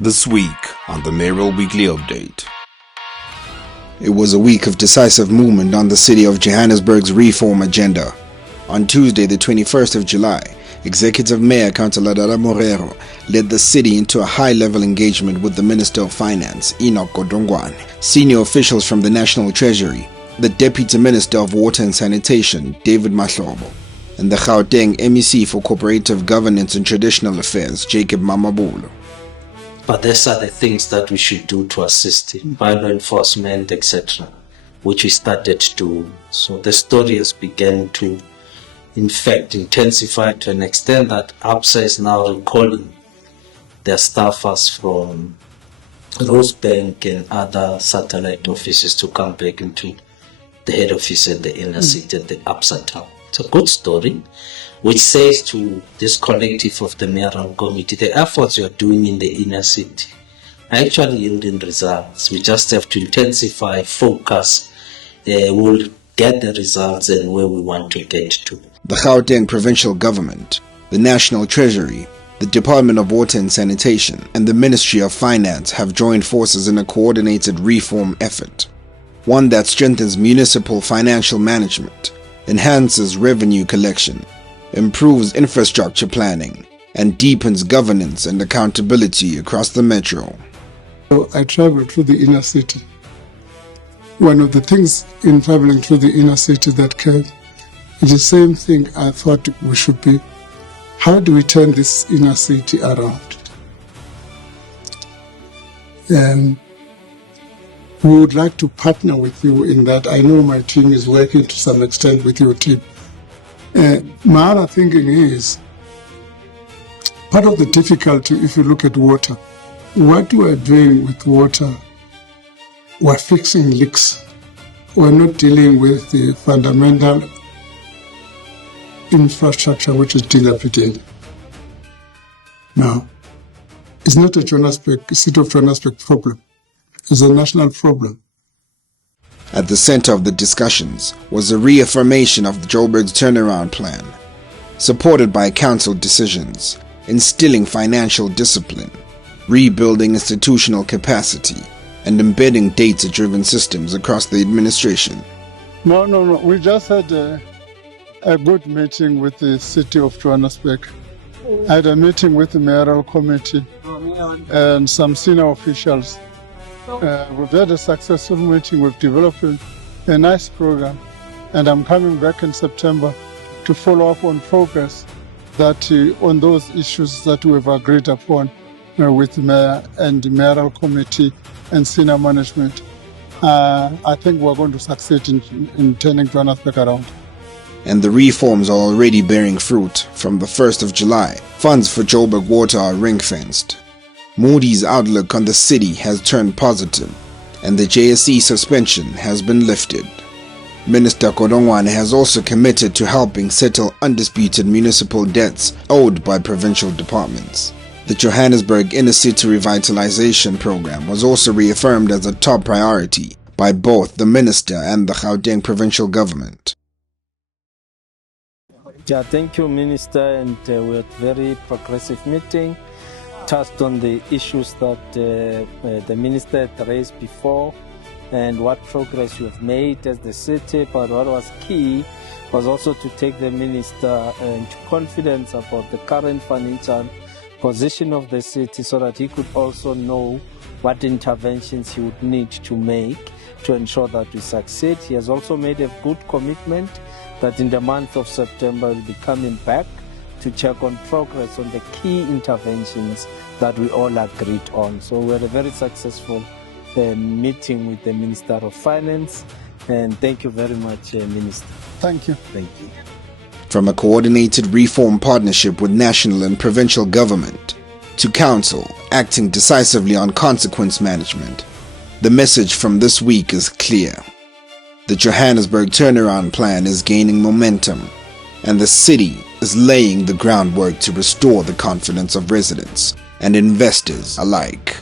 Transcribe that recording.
This week on the Mayoral Weekly Update. It was a week of decisive movement on the city of Johannesburg's reform agenda. On Tuesday, the 21st of July, Executive Mayor Cllr Dada Morero led the city into a high-level engagement with the Minister of Finance, Enoch Godongwana, senior officials from the National Treasury, the Deputy Minister of Water and Sanitation, Mahlobo, and the Gauteng MEC for Cooperative Governance and Traditional Affairs, Mamabolo. But these are the things that we should do to assist in bylaw enforcement, etc., which we started to. So the story has begun to, in fact, intensify to an extent that ABSA is now recalling their staffers from Rosebank and other satellite offices to come back into the head office in the inner city and the ABSA town. It's a good story, which says to this collective of the Mayoral Committee, the efforts you are doing in the inner city are actually yielding results. We just have to intensify, focus, we'll get the results and where we want to get to. The Gauteng provincial government, the National Treasury, the Department of Water and Sanitation, and the Ministry of Finance have joined forces in a coordinated reform effort, one that strengthens municipal financial management, enhances revenue collection, improves infrastructure planning, and deepens governance and accountability across the metro. So I traveled through the inner city. One of the things in traveling through the inner city that came, the same thing I thought we should be, how do we turn this inner city around? And we would like to partner with you in that. I know my team is working to some extent with your team. My other thinking is, part of the difficulty, if you look at water, what we are doing with water, we're fixing leaks. We're not dealing with the fundamental infrastructure which is dilapidated. Now, it's not a city of Johannesburg problem. It's a national problem. At the center of the discussions was a reaffirmation of Joburg's turnaround plan, supported by council decisions, instilling financial discipline, rebuilding institutional capacity, and embedding data-driven systems across the administration. No. We just had a good meeting with the city of Johannesburg. I had a meeting with the Mayoral Committee and some senior officials. We've had a successful meeting. We've developed a nice program, and I'm coming back in September to follow up on progress that on those issues that we've agreed upon with the Mayor and the Mayoral Committee and senior management. I think we're going to succeed in turning Johannesburg around. And the reforms are already bearing fruit. From the 1st of July, funds for Joburg water are ring-fenced. Moody's outlook on the city has turned positive, and the JSE suspension has been lifted. Minister Godongwana has also committed to helping settle undisputed municipal debts owed by provincial departments. The Johannesburg Inner City Revitalization Program was also reaffirmed as a top priority by both the minister and the Gauteng provincial government. Yeah, thank you, Minister, and we had a very progressive meeting. Touched on the issues that the minister had raised before and what progress you have made as the city, but what was key was also to take the minister into confidence about the current financial position of the city so that he could also know what interventions he would need to make to ensure that we succeed. He has also made a good commitment that in the month of September we'll be coming back to check on progress on the key interventions that we all agreed on. So we had a very successful meeting with the Minister of Finance, and thank you very much, Minister. Thank you. Thank you. From a coordinated reform partnership with national and provincial government to council acting decisively on consequence management, the message from this week is clear. The Johannesburg turnaround plan is gaining momentum, and the city is laying the groundwork to restore the confidence of residents and investors alike.